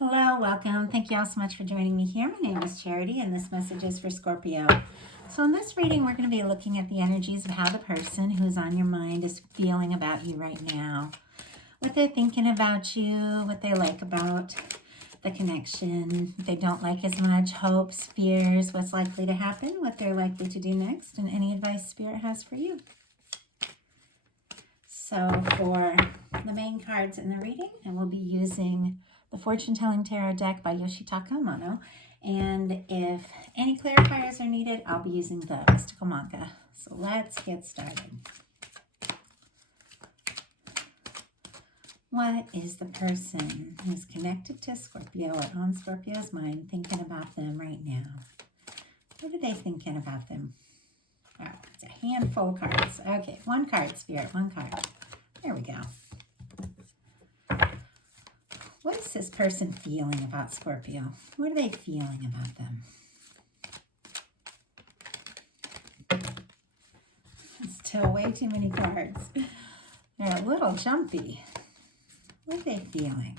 Hello, welcome. Thank you all so much for joining me here. My name is Charity, and this message is for Scorpio. So in this reading, we're going to be looking at the energies of how the person who's on your mind is feeling about you right now, what they're thinking about you, what they like about the connection, what they don't like as much, hopes, fears, what's likely to happen, what they're likely to do next, and any advice Spirit has for you. So for the main cards in the reading, I will be using the Fortune Telling Tarot deck by Yoshitaka Amano. And if any clarifiers are needed, I'll be using the Mystical Manga. So let's get started. What is the person who's connected to Scorpio or on Scorpio's mind thinking about them right now? What are they thinking about them? Wow, it's a handful of cards. Okay, one card, Spirit, one card. There we go. What is this person feeling about Scorpio? What are they feeling about them? Still way too many cards. They're a little jumpy. What are they feeling?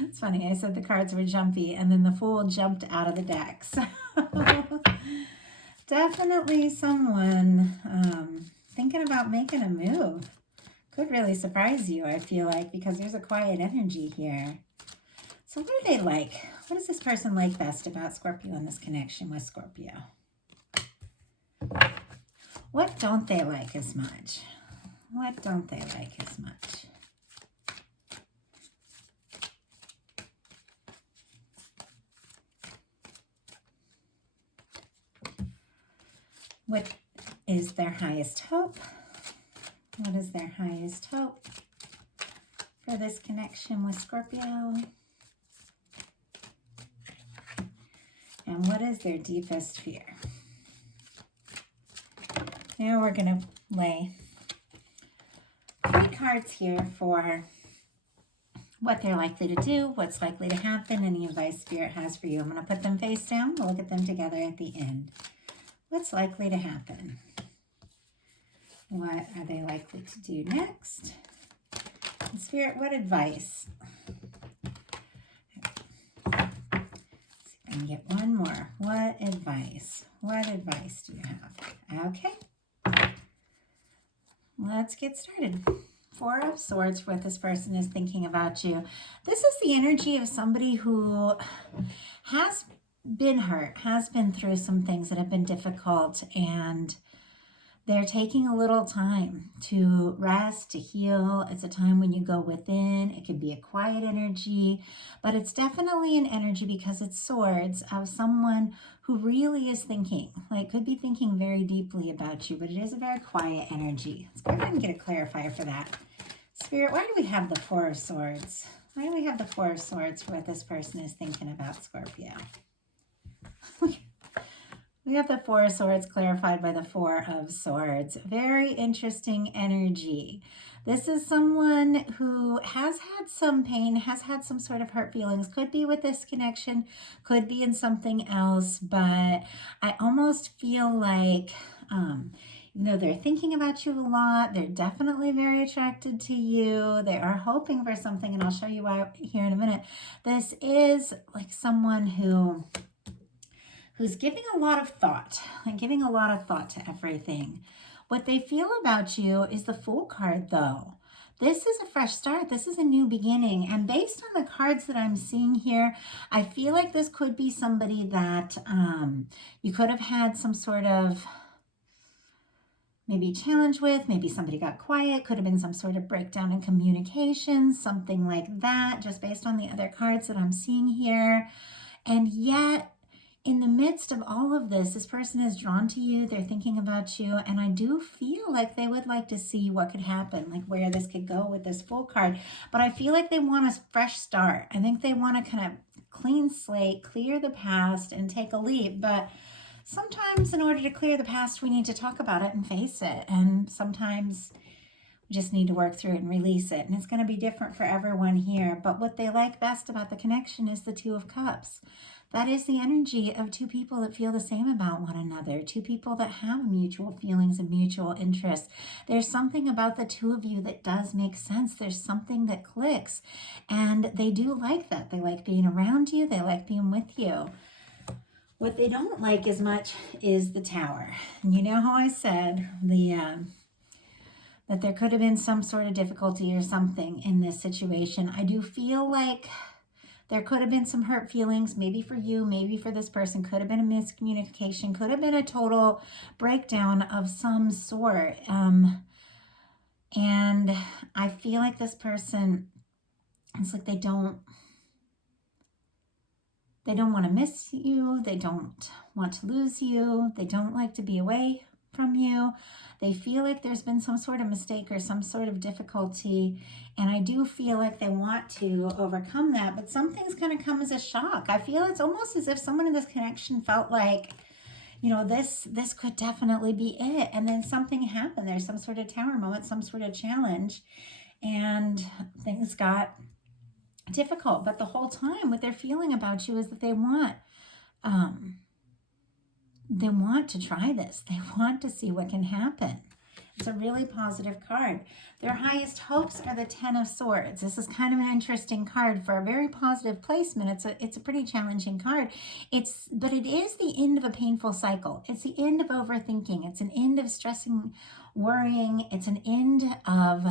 It's funny, I said the cards were jumpy and then the Fool jumped out of the deck. So definitely someone thinking about making a move. Could really surprise you, I feel like, because there's a quiet energy here. So what do they like? What does this person like best about Scorpio and this connection with Scorpio? What don't they like as much? What don't they like as much? What is their highest hope? What is their highest hope for this connection with Scorpio? And what is their deepest fear? Now we're going to lay 3 cards here for what they're likely to do, what's likely to happen, any advice Spirit has for you. I'm going to put them face down. We'll look at them together at the end. What's likely to happen? What are they likely to do next? And Spirit, what advice? Let's see if I can get one more. What advice? What advice do you have? Okay. Let's get started. 4 of Swords, what this person is thinking about you. This is the energy of somebody who has been hurt, has been through some things that have been difficult, and they're taking a little time to rest, to heal. It's a time when you go within. It could be a quiet energy, but it's definitely an energy, because it's Swords, of someone who really is thinking, like could be thinking very deeply about you, but it is a very quiet energy. Let's go ahead and get a clarifier for that. Spirit, why do we have the 4 of Swords? Why do we have the 4 of Swords for what this person is thinking about Scorpio? We have the 4 of Swords clarified by the 4 of Swords. Very interesting energy. This is someone who has had some pain, has had some sort of hurt feelings. Could be with this connection, could be in something else, but I almost feel like, you know, they're thinking about you a lot. They're definitely very attracted to you. They are hoping for something, and I'll show you why here in a minute. This is like someone who's giving a lot of thought, and giving a lot of thought to everything. What they feel about you is the Fool card, though. This is a fresh start. This is a new beginning. And based on the cards that I'm seeing here, I feel like this could be somebody that you could have had some sort of maybe challenge with. Maybe somebody got quiet. Could have been some sort of breakdown in communication, something like that, just based on the other cards that I'm seeing here. And yet, in the midst of all of this, this person is drawn to you. They're thinking about you. And I do feel like they would like to see what could happen, like where this could go with this Fool card. But I feel like they want a fresh start. I think they want to kind of clean slate, clear the past, and take a leap. But sometimes in order to clear the past, we need to talk about it and face it. And sometimes we just need to work through it and release it. And it's going to be different for everyone here. But what they like best about the connection is the 2 of Cups. That is the energy of two people that feel the same about one another, two people that have mutual feelings and mutual interests. There's something about the two of you that does make sense. There's something that clicks, and they do like that. They like being around you. They like being with you. What they don't like as much is the Tower. And you know how I said that there could have been some sort of difficulty or something in this situation. I do feel like there could have been some hurt feelings, maybe for you, maybe for this person. Could have been a miscommunication, could have been a total breakdown of some sort. And I feel like this person, it's like they don't want to miss you. They don't want to lose you. They don't like to be away from you. They feel like there's been some sort of mistake or some sort of difficulty. And I do feel like they want to overcome that, but something's going to come as a shock. I feel it's almost as if someone in this connection felt like, you know, this could definitely be it. And then something happened. There's some sort of Tower moment, some sort of challenge, and things got difficult. But the whole time what they're feeling about you is that they want to try this. They want to see what can happen. It's a really positive card. Their highest hopes are the Ten of Swords. This is kind of an interesting card for a very positive placement. It's a pretty challenging card. But it is the end of a painful cycle. It's the end of overthinking. It's an end of stressing, worrying. It's an end of,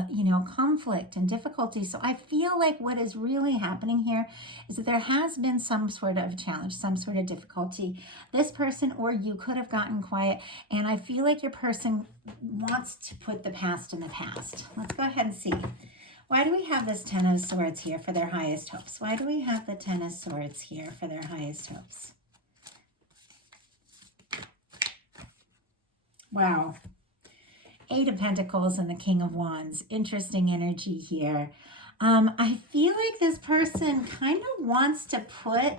conflict and difficulty. So I feel like what is really happening here is that there has been some sort of challenge, some sort of difficulty. This person or you could have gotten quiet, and I feel like your person wants to put the past in the past. Let's go ahead and see. Why do we have this Ten of Swords here for their highest hopes? Why do we have the Ten of Swords here for their highest hopes? Wow. Eight of Pentacles and the King of Wands. Interesting energy here. I feel like this person kind of wants to put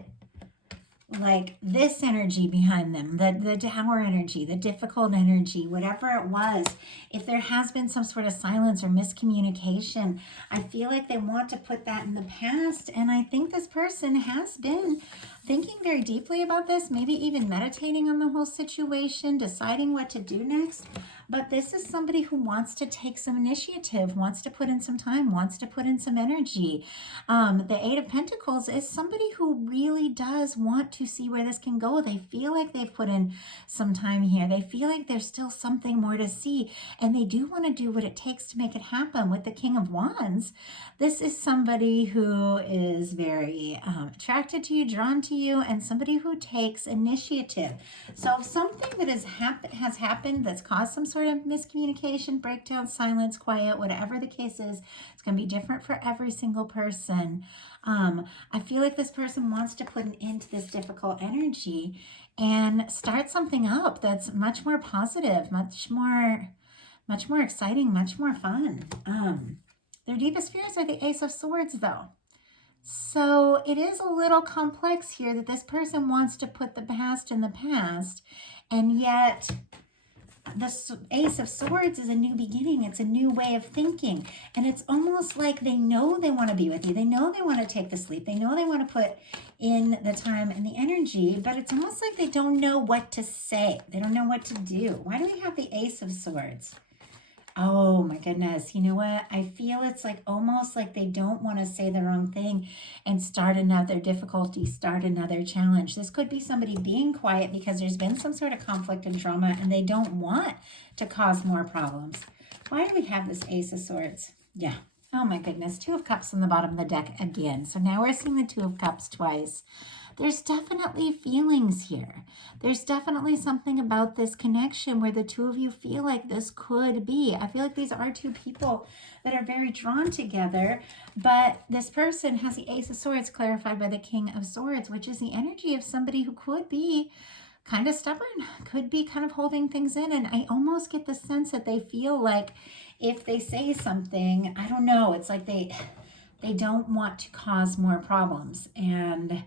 like this energy behind them, the Tower energy, the difficult energy, whatever it was. If there has been some sort of silence or miscommunication, I feel like they want to put that in the past. And I think this person has been thinking very deeply about this, maybe even meditating on the whole situation, deciding what to do next. But this is somebody who wants to take some initiative, wants to put in some time, wants to put in some energy. The Eight of Pentacles is somebody who really does want to see where this can go. They feel like they've put in some time here. They feel like there's still something more to see, and they do want to do what it takes to make it happen. With the King of Wands, this is somebody who is very attracted to you, drawn to you, and somebody who takes initiative. So if something that has happened that's caused some sort of miscommunication, breakdown, silence, quiet, whatever the case is, it's going to be different for every single person. I feel like this person wants to put an end to this difficult energy and start something up that's much more positive, much more exciting, much more fun. Their deepest fears are the Ace of Swords, though. So it is a little complex here that this person wants to put the past in the past, and yet the Ace of Swords is a new beginning. It's a new way of thinking. And it's almost like they know they want to be with you. They know they want to take the sleep. They know they want to put in the time and the energy, but it's almost like they don't know what to say. They don't know what to do. Why do we have the Ace of Swords? Oh my goodness. You know what? I feel it's like almost like they don't want to say the wrong thing and start another difficulty, start another challenge. This could be somebody being quiet because there's been some sort of conflict and trauma and they don't want to cause more problems. Why do we have this Ace of Swords? Yeah. Oh my goodness. Two of Cups on the bottom of the deck again. So now we're seeing the Two of Cups twice. There's definitely feelings here. There's definitely something about this connection where the two of you feel like this could be. I feel like these are two people that are very drawn together, but this person has the Ace of Swords clarified by the King of Swords, which is the energy of somebody who could be kind of stubborn, could be kind of holding things in. And I almost get the sense that they feel like if they say something, I don't know, it's like they don't want to cause more problems. And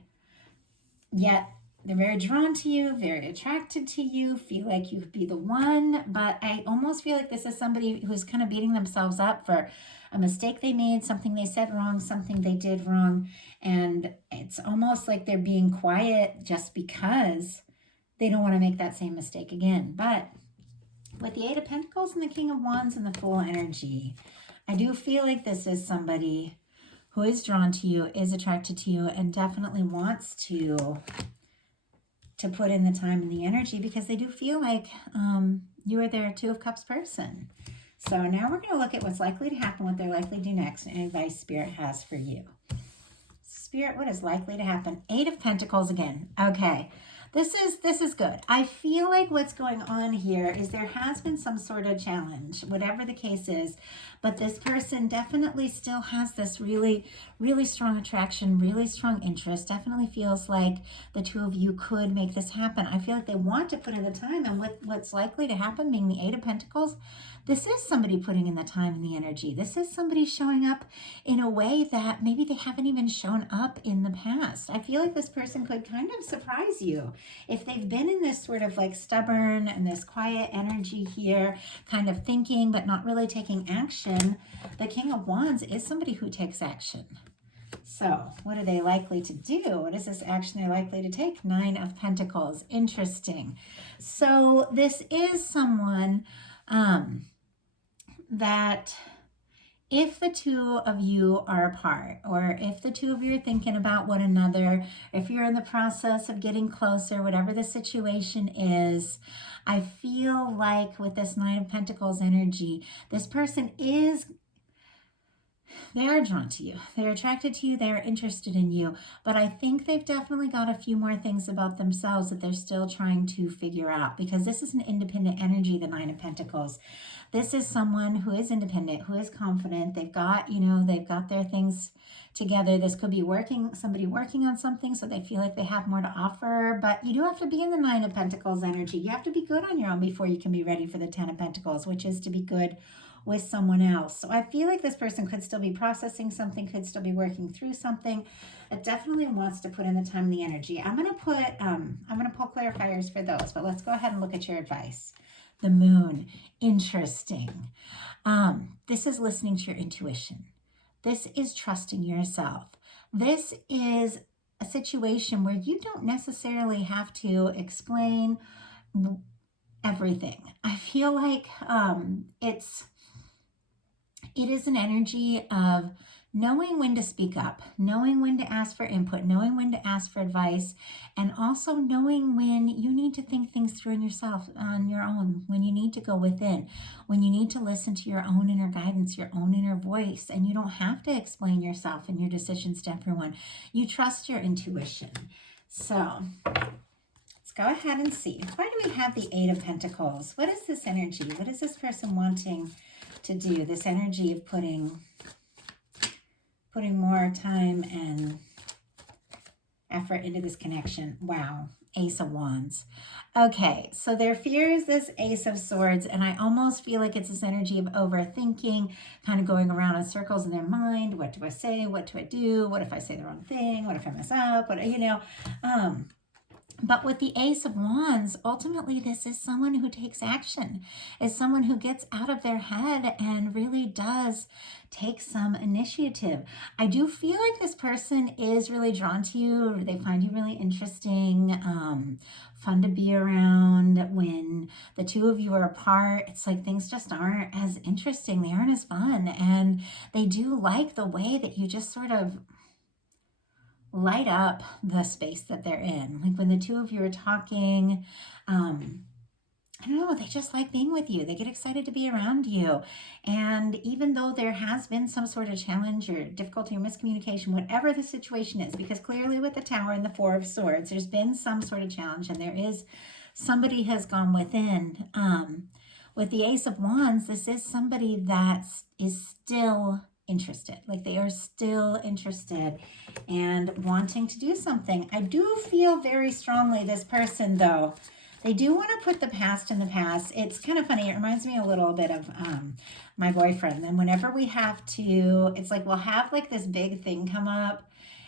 yet they're very drawn to you, very attracted to you, feel like you could be the one. But I almost feel like this is somebody who's kind of beating themselves up for a mistake they made, something they said wrong, something they did wrong. And it's almost like they're being quiet just because they don't want to make that same mistake again. But with the Eight of Pentacles and the King of Wands and the Fool energy, I do feel like this is somebody who is drawn to you, is attracted to you, and definitely wants to put in the time and the energy, because they do feel like you are their Two of Cups person. So now we're going to look at what's likely to happen, what they're likely to do next, and advice Spirit has for you. Spirit, what is likely to happen? Eight of Pentacles again. Okay. This is good. I feel like what's going on here is there has been some sort of challenge, whatever the case is, but this person definitely still has this really, really strong attraction, really strong interest, definitely feels like the two of you could make this happen. I feel like they want to put in the time, and what's likely to happen being the Eight of Pentacles, this is somebody putting in the time and the energy. This is somebody showing up in a way that maybe they haven't even shown up in the past. I feel like this person could kind of surprise you. If they've been in this sort of like stubborn and this quiet energy here, kind of thinking but not really taking action, the King of Wands is somebody who takes action. So what are they likely to do? What is this action they're likely to take? Nine of Pentacles. Interesting. So this is someone that if the two of you are apart, or if the two of you are thinking about one another, if you're in the process of getting closer, whatever the situation is, I feel like with this Nine of Pentacles energy, this person they are drawn to you. They're attracted to you. They're interested in you. But I think they've definitely got a few more things about themselves that they're still trying to figure out, because this is an independent energy, the Nine of Pentacles. This is someone who is independent, who is confident. They've got, they've got their things together. This could be somebody working on something, so they feel like they have more to offer. But you do have to be in the Nine of Pentacles energy. You have to be good on your own before you can be ready for the Ten of Pentacles, which is to be good with someone else. So I feel like this person could still be processing something, could still be working through something. It definitely wants to put in the time and the energy. I'm gonna pull clarifiers for those, but let's go ahead and look at your advice. The Moon. Interesting. This is listening to your intuition. This is trusting yourself. This is a situation where you don't necessarily have to explain everything. I feel like it is an energy of knowing when to speak up, knowing when to ask for input, knowing when to ask for advice, and also knowing when you need to think things through in yourself on your own, when you need to go within, when you need to listen to your own inner guidance, your own inner voice, and you don't have to explain yourself and your decisions to everyone. You trust your intuition. So let's go ahead and see. Why do we have the Eight of Pentacles? What is this energy? What is this person wanting to do? This energy of putting more time and effort into this connection. Wow. Ace of Wands. Okay, so their fear is this Ace of Swords, and I almost feel like it's this energy of overthinking, kind of going around in circles in their mind. What do I say? What do I do? What if I say the wrong thing? What if I mess up? But with the Ace of Wands, ultimately, this is someone who takes action, is someone who gets out of their head and really does take some initiative. I do feel like this person is really drawn to you. They find you really interesting, fun to be around. When the two of you are apart, it's like things just aren't as interesting. They aren't as fun. And they do like the way that you just sort of light up the space that they're in. Like when the two of you are talking, I don't know, they just like being with you. They get excited to be around you. And even though there has been some sort of challenge or difficulty or miscommunication, whatever the situation is, because clearly with the Tower and the Four of Swords, there's been some sort of challenge, and there is somebody has gone within. With the Ace of Wands, this is somebody that is still interested. Like they are still interested and wanting to do something. I do feel very strongly this person, though, they do want to put the past in the past. It's kind of funny. It reminds me a little bit of my boyfriend. And whenever we have to, it's like we'll have like this big thing come up,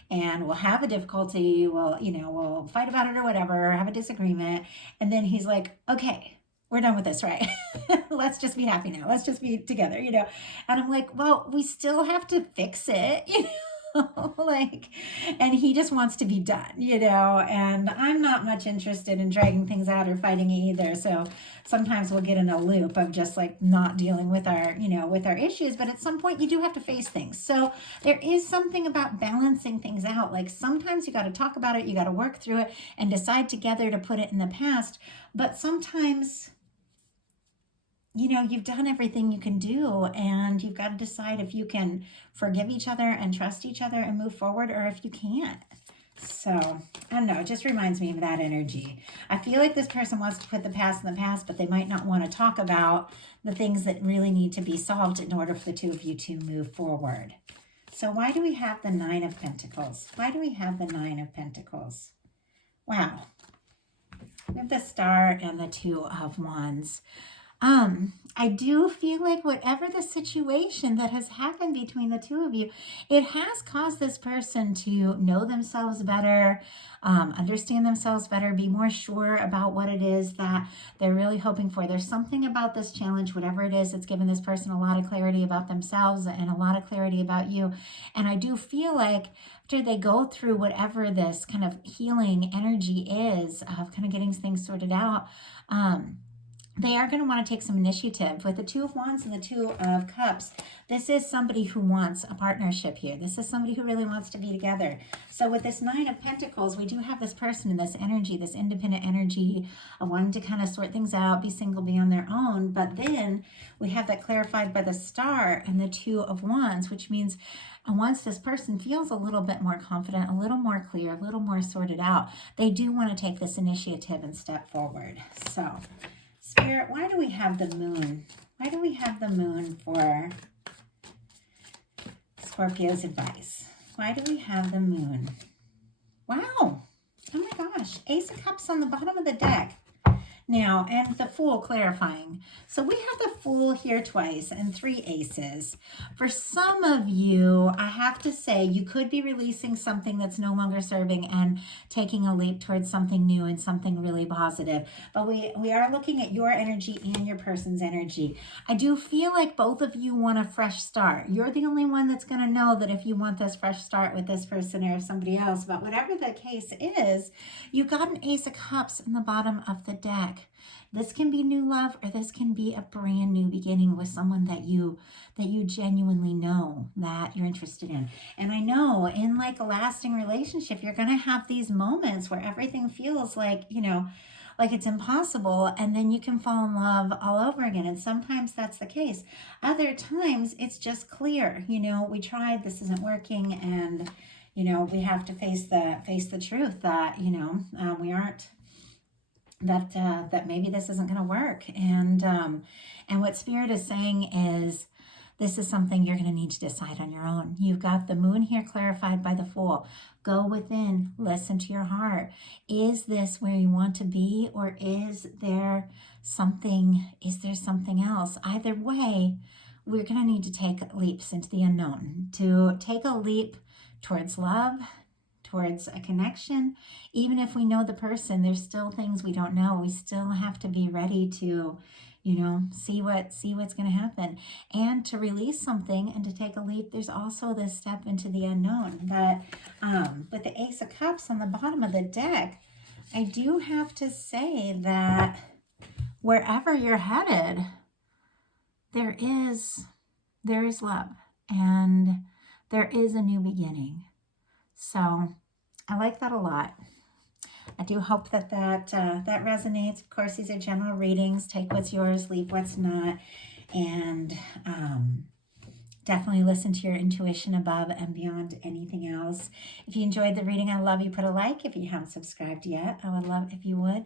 and we'll have a difficulty. We'll fight about it or whatever, have a disagreement. And then he's like, okay, we're done with this, right? Let's just be happy now. Let's just be together, you know? And I'm like, well, we still have to fix it, you know? Like, and he just wants to be done, you know? And I'm not much interested in dragging things out or fighting either. So sometimes we'll get in a loop of just like not dealing with our, you know, with our issues. But at some point you do have to face things. So there is something about balancing things out. Like sometimes you got to talk about it, you got to work through it and decide together to put it in the past. But sometimes, you know, you've done everything you can do and you've got to decide if you can forgive each other and trust each other and move forward, or if you can't. So I don't know, it just reminds me of that energy. I feel like this person wants to put the past in the past, but they might not want to talk about the things that really need to be solved in order for the two of you to move forward. So why do we have the Nine of Pentacles? Why do we have the Nine of Pentacles? Wow. We have the Star and the Two of Wands. I do feel like whatever the situation that has happened between the two of you, it has caused this person to know themselves better, understand themselves better, be more sure about what it is that they're really hoping for. There's something about this challenge, whatever it is, that's given this person a lot of clarity about themselves and a lot of clarity about you. And I do feel like after they go through whatever this kind of healing energy is of kind of getting things sorted out, they are going to want to take some initiative. With the Two of Wands and the Two of Cups, this is somebody who wants a partnership here. This is somebody who really wants to be together. So with this Nine of Pentacles, we do have this person in this energy, this independent energy of wanting to kind of sort things out, be single, be on their own. But then we have that clarified by the Star and the Two of Wands, which means once this person feels a little bit more confident, a little more clear, a little more sorted out, they do want to take this initiative and step forward. So Spirit, why do we have the Moon? Why do we have the Moon for Scorpio's advice? Why do we have the Moon? Wow. Oh my gosh. Ace of Cups on the bottom of the deck. Now, and the Fool clarifying. So we have the Fool here twice and 3 aces. For some of you, I have to say, you could be releasing something that's no longer serving and taking a leap towards something new and something really positive. But we are looking at your energy and your person's energy. I do feel like both of you want a fresh start. You're the only one that's going to know that if you want this fresh start with this person or somebody else. But whatever the case is, you got an Ace of Cups in the bottom of the deck. This can be new love, or this can be a brand new beginning with someone that you genuinely know that you're interested in. And I know in like a lasting relationship, you're going to have these moments where everything feels like, you know, like it's impossible, and then you can fall in love all over again. And sometimes that's the case. Other times it's just clear, you know, we tried, this isn't working, and you know, we have to face the truth that, you know, we aren't, that maybe this isn't going to work. And what Spirit is saying is, this is something you're going to need to decide on your own. You've got the Moon here clarified by the Fool. Go within, listen to your heart. Is this where you want to be, or is there something else? Either way, we're going to need to take leaps into the unknown, to take a leap towards love, towards a connection. Even if we know the person, there's still things we don't know. We still have to be ready to, you know, see what's going to happen, and to release something and to take a leap. There's also this step into the unknown. But with the Ace of Cups on the bottom of the deck, I do have to say that wherever you're headed, there is love, and there is a new beginning. So I like that a lot. I do hope that resonates. Of course, these are general readings. Take what's yours, leave what's not. And definitely listen to your intuition above and beyond anything else. If you enjoyed the reading, I love you. Put a like. If you haven't subscribed yet, I would love if you would. I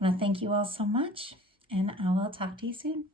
want to thank you all so much, and I will talk to you soon.